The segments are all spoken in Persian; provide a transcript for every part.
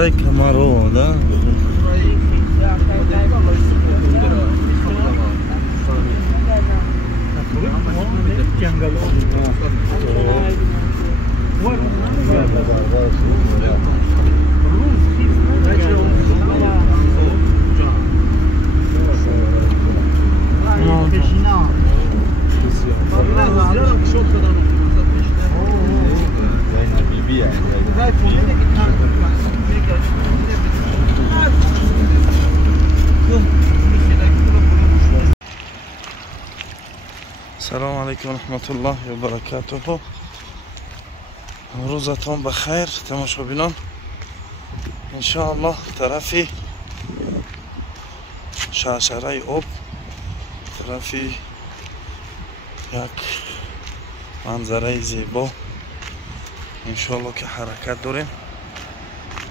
منظره کمرو ده سلام علیکم و رحمت الله و برکاته. روزتون بخیر تماشابینان. انشاءالله طرفی شرشره آب، طرفی یک منظره زیبا انشاءالله که حرکت داریم،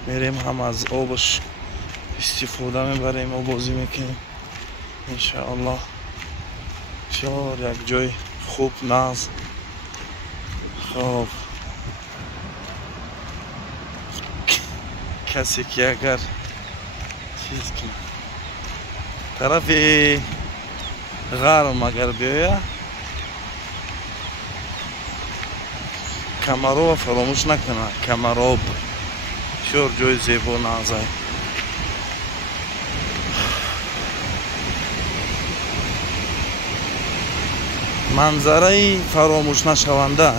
میریم هم از آبش استفاده میبریم و بازی میکنیم انشاءالله. بسیار یک جای خوب ناز. خب کسی که اگر چیز کنه طرف غرم اگر بیایه کمرو فراموش نکنه. کمراب بسیار جای زیبا نازه. منظره فراموش نشونده،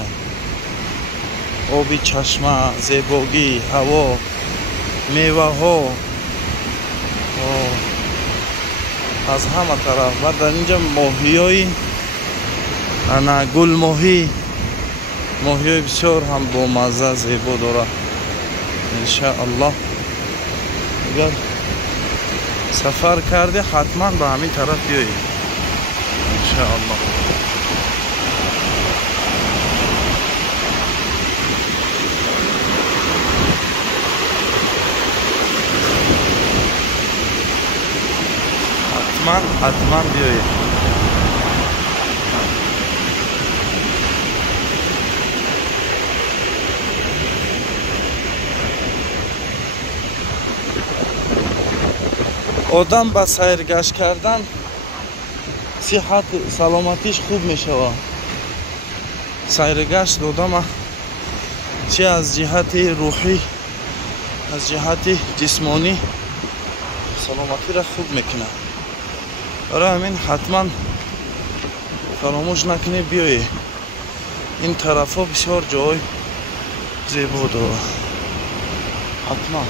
آبی چشمه، زیباگی، هوا، میوه ها از همه طرف. و در اینجا ماهی های گل ماهی های بسیار هم با مزه زیبا داره انشاءالله. اگر سفر کرده حتما به همین طرف بیایید انشاءالله. حتما بیایید. آدم با سیرگشت کردن صحت سلامتیش خوب میشود. سیرگشت آدم چه از جهت روحی از جهت جسمانی سلامتی را خوب میکنه. برای همین حتما فراموش نکنید بیایید. این طرف ها بسیار جای زیبا داره حتما.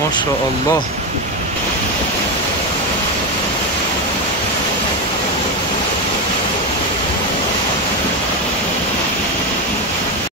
ما شاء الله